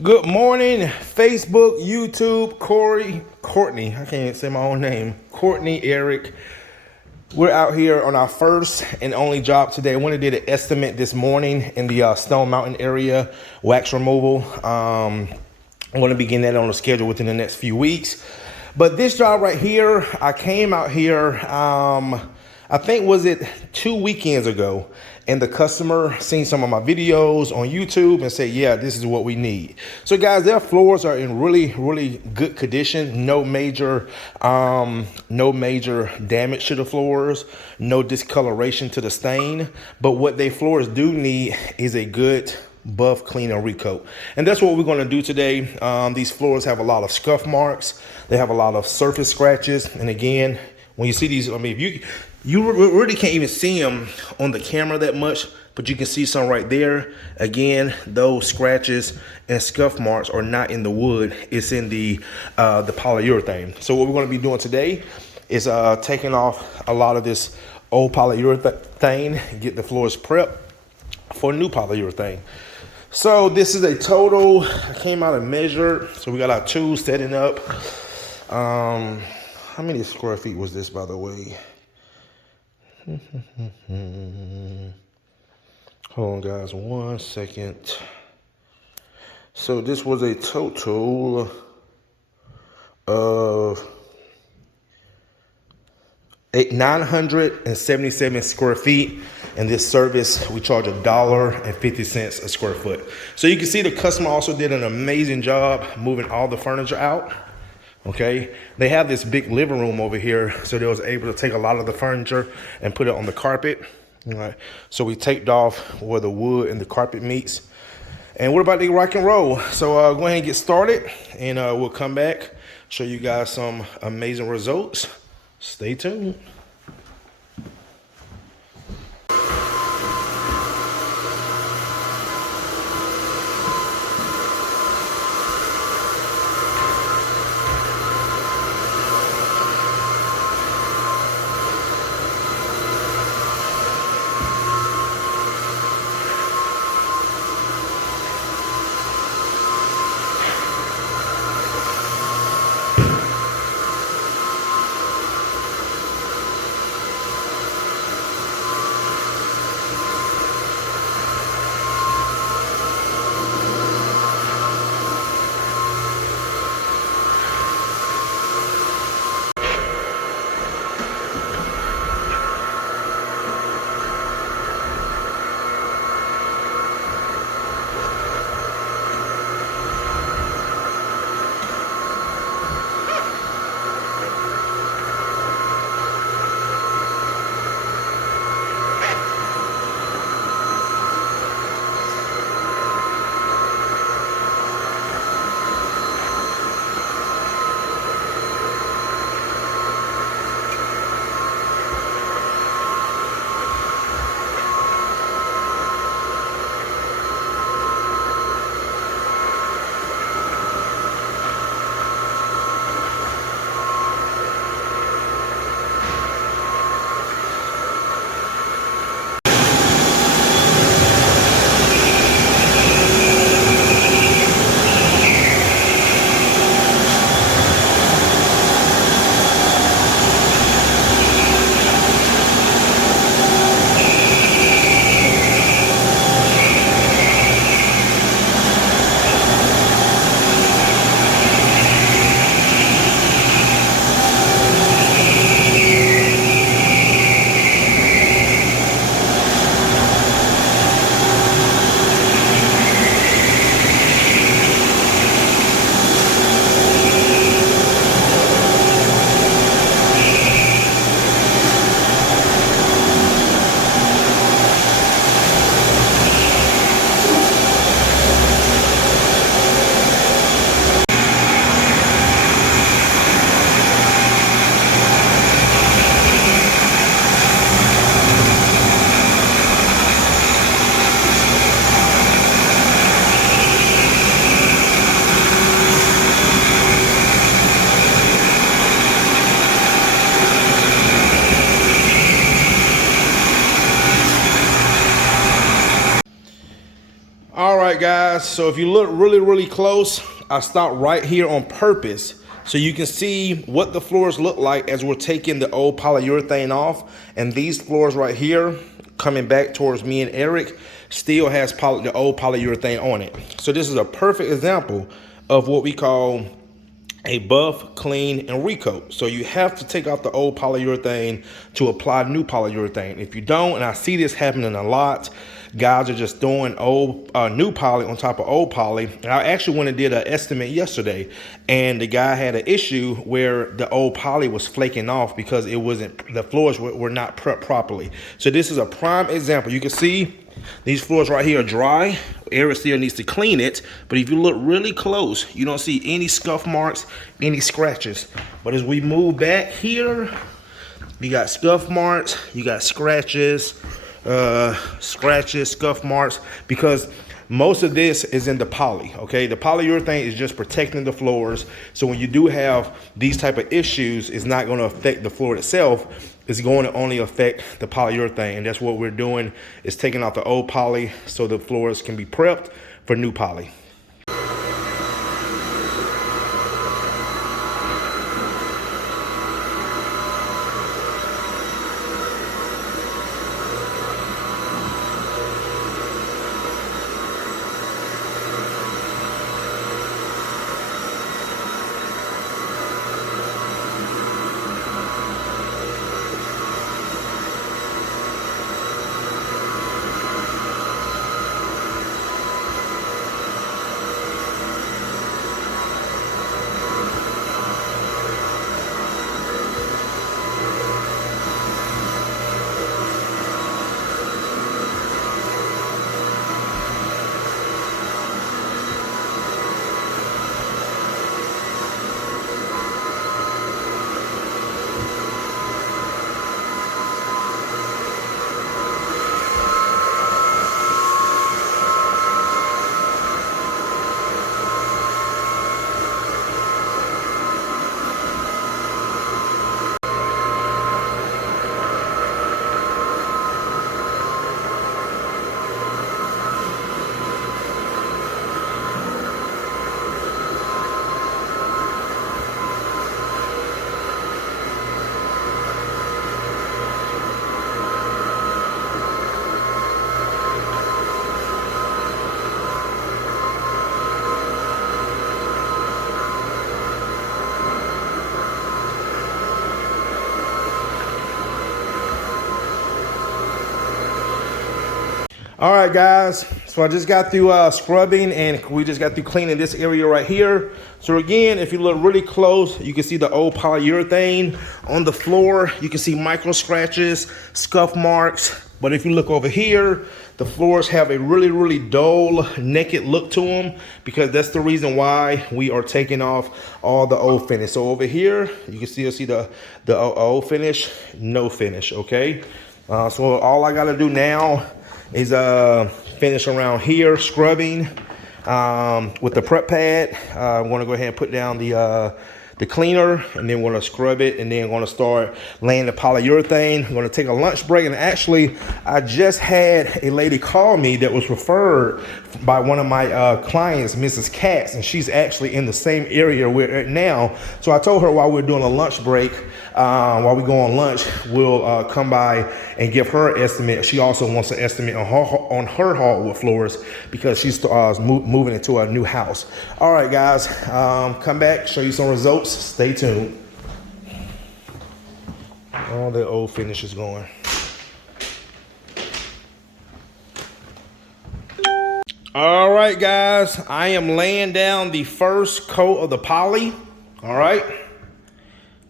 Good morning, Facebook, YouTube, Courtney. I can't even say my own name. Courtney, Eric. We're out here on our first and only job today. I went and did an estimate this morning in the Stone Mountain area, wax removal. I'm going to begin that on the schedule within the next few weeks. But this job right here, I came out here, I think was it 2 weekends ago, and the customer seen some of my videos on YouTube and said, yeah, this is what we need. So guys, their floors are in really good condition. No major damage to the floors, no discoloration to the stain. But what they floors do need is a good buff, clean, and recoat. And that's what we're going to do today. These floors have a lot of scuff marks. They have a lot of surface scratches. And again, when you see these, I mean, if you really can't even see them on the camera that much, but you can see some right there. Again, those scratches and scuff marks are not in the wood. It's in the polyurethane. So what we're going to be doing today is taking off a lot of this old polyurethane, get the floors prepped for new polyurethane. So this is a total, I came out and measured. So we got our tools setting up. How many square feet was this, by the way? Hold on, guys, 1 second. So this was a total of 977 square feet. And this service, we charge $1.50 a square foot. So you can see the customer also did an amazing job moving all the furniture out. Okay, they have this big living room over here, so they was able to take a lot of the furniture and put it on the carpet. All right, so we taped off where the wood and the carpet meets, and we're about to rock and roll. So go ahead and get started, and we'll come back, show you guys some amazing results. Stay tuned. guys, so if you look really close, I stopped right here on purpose so you can see what the floors look like as we're taking the old polyurethane off. And these floors right here, coming back towards me and Eric, still has the old polyurethane on it. So this is a perfect example of what we call a buff, clean, and recoat. So you have to take off the old polyurethane to apply new polyurethane. If you don't, and I see this happening a lot, guys are just throwing new poly on top of old poly. And I actually went and did an estimate yesterday, and the guy had an issue where the old poly was flaking off because the floors were not prepped properly. So this is a prime example. You can see these floors right here are dry. Eric still needs to clean it, but if you look really close, you don't see any scuff marks, any scratches. But as we move back here, you got scuff marks, you got scratches, scuff marks, because most of this is in the poly, okay? The polyurethane is just protecting the floors. So when you do have these type of issues, it's not gonna affect the floor itself. It's going to only affect the polyurethane. And that's what we're doing, is taking out the old poly so the floors can be prepped for new poly. All right, guys, so I just got through scrubbing, and we just got through cleaning this area right here. So again, if you look really close, you can see the old polyurethane on the floor. You can see micro scratches, scuff marks. But if you look over here, the floors have a really dull, naked look to them, because that's the reason why we are taking off all the old finish. So over here, you can still see the old finish, no finish, okay? So all I gotta do now is finish around here, scrubbing with the prep pad. I'm gonna go ahead and put down the cleaner, and then we're gonna scrub it, and then we're gonna start laying the polyurethane. I'm gonna take a lunch break, and actually, I just had a lady call me that was referred by one of my clients, Mrs. Katz, and she's actually in the same area we're at now. So I told her while we're doing a lunch break, while we go on lunch, we'll come by and give her an estimate. She also wants an estimate on her hardwood floors, because she's moving into a new house. All right, guys, come back, show you some results. Stay tuned. All the old finish is going. All right, guys, I am laying down the first coat of the poly. All right.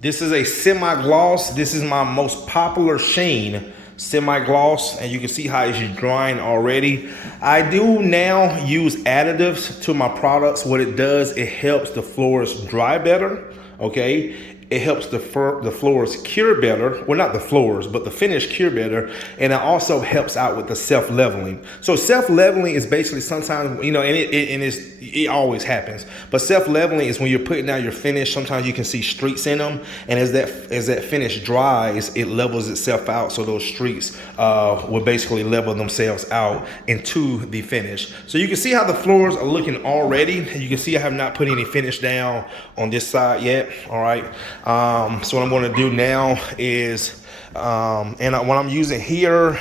This is a semi-gloss. This is my most popular sheen, semi-gloss, and you can see how it's drying already. I do now use additives to my products. What it does, it helps the floors dry better, okay? It helps the floors cure better. Well, not the floors, but the finish cure better. And it also helps out with the self-leveling. So self-leveling is basically sometimes, you know, and it always happens. But self-leveling is when you're putting down your finish, sometimes you can see streaks in them. And as that finish dries, it levels itself out. So those streaks will basically level themselves out into the finish. So you can see how the floors are looking already. You can see I have not put any finish down on this side yet. All right. So what I'm going to do now is, what I'm using here,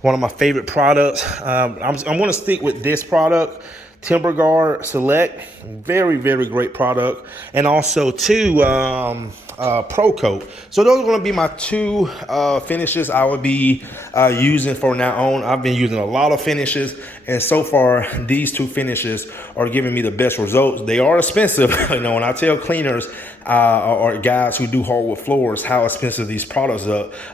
one of my favorite products, I'm going to stick with this product, Timber Guard Select. Very, very great product. And also too, Pro Coat. So those are going to be my two finishes I would be using for now on. I've been using a lot of finishes, and so far these two finishes are giving me the best results. They are expensive. You know, when I tell cleaners or guys who do hardwood floors how expensive these products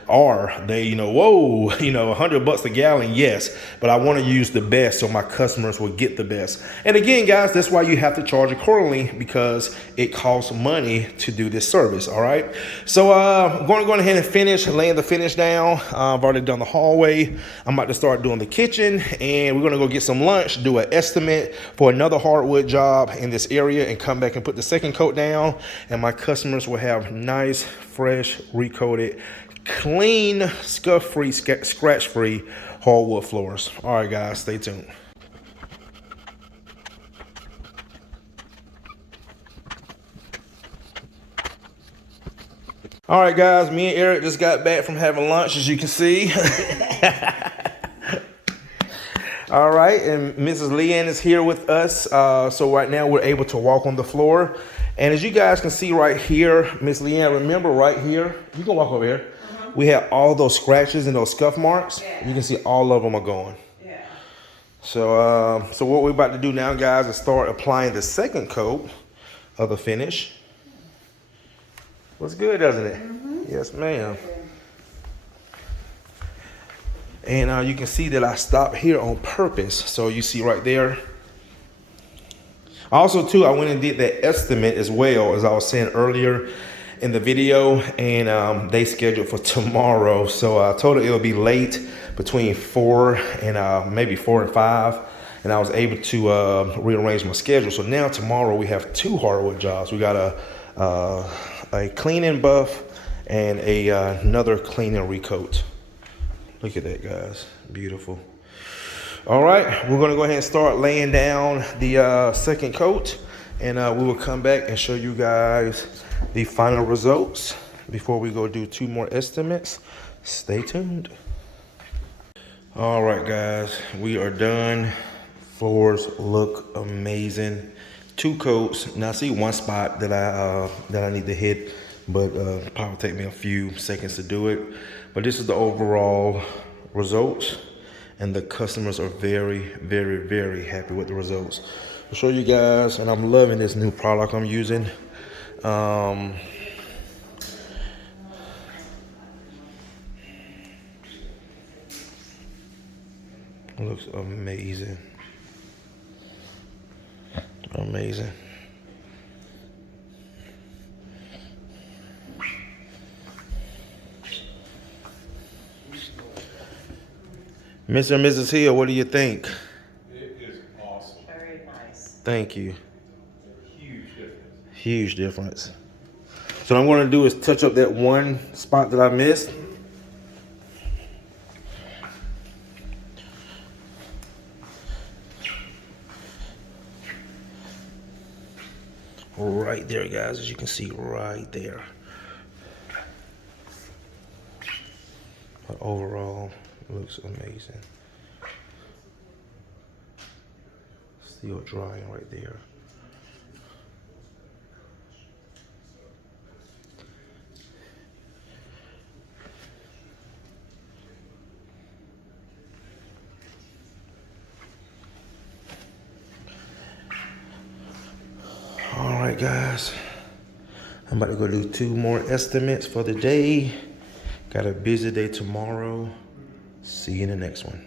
are, they, you know, whoa, you know, $100 a gallon, yes, but I want to use the best so my customers will get the best. And again, guys, that's why you have to charge accordingly, because it costs money to do this service. All right, so I'm going to go ahead and finish laying the finish down. I've already done the hallway. I'm about to start doing the kitchen, and we're going to go get some lunch, do an estimate for another hardwood job in this area, and come back and put the second coat down. And my customers will have nice, fresh, recoated, clean, scuff-free, scratch-free hardwood floors. All right, guys, stay tuned. All right, guys, me and Eric just got back from having lunch, as you can see. All right, and Mrs. Leanne is here with us. So right now we're able to walk on the floor. And as you guys can see right here, Miss Leanne, remember right here, you can walk over here. We have all those scratches and those scuff marks. Yeah. You can see all of them are gone. Yeah. So, so what we're about to do now, guys, is start applying the second coat of the finish. Looks good, doesn't it? Mm-hmm. Yes, ma'am. And you can see that I stopped here on purpose. So you see right there. Also, too, I went and did that estimate as well, as I was saying earlier in the video. And they scheduled for tomorrow. So I told her it'll be late, between 4 and maybe 4 and 5. And I was able to rearrange my schedule. So now tomorrow we have 2 hardwood jobs. We got a clean and buff and another clean and recoat. Look at that, guys. Beautiful. All right, we're gonna go ahead and start laying down the second coat, and we will come back and show you guys the final results before we go do 2 more estimates. Stay tuned. All right, guys, we are done. Floors look amazing. 2 coats. Now I see one spot that I need to hit, but probably take me a few seconds to do it. But this is the overall results, and the customers are very, very, very happy with the results. I'll show you guys, and I'm loving this new product I'm using. It looks amazing. Amazing. Mr. and Mrs. Hill, what do you think? It is awesome. Very nice. Thank you. Huge difference. Huge difference. So what I'm going to do is touch up that one spot that I missed. Right there, guys, as you can see right there. But overall, it looks amazing. Still drying right there. All right, guys, I'm about to go do 2 more estimates for the day. Got a busy day tomorrow. See you in the next one.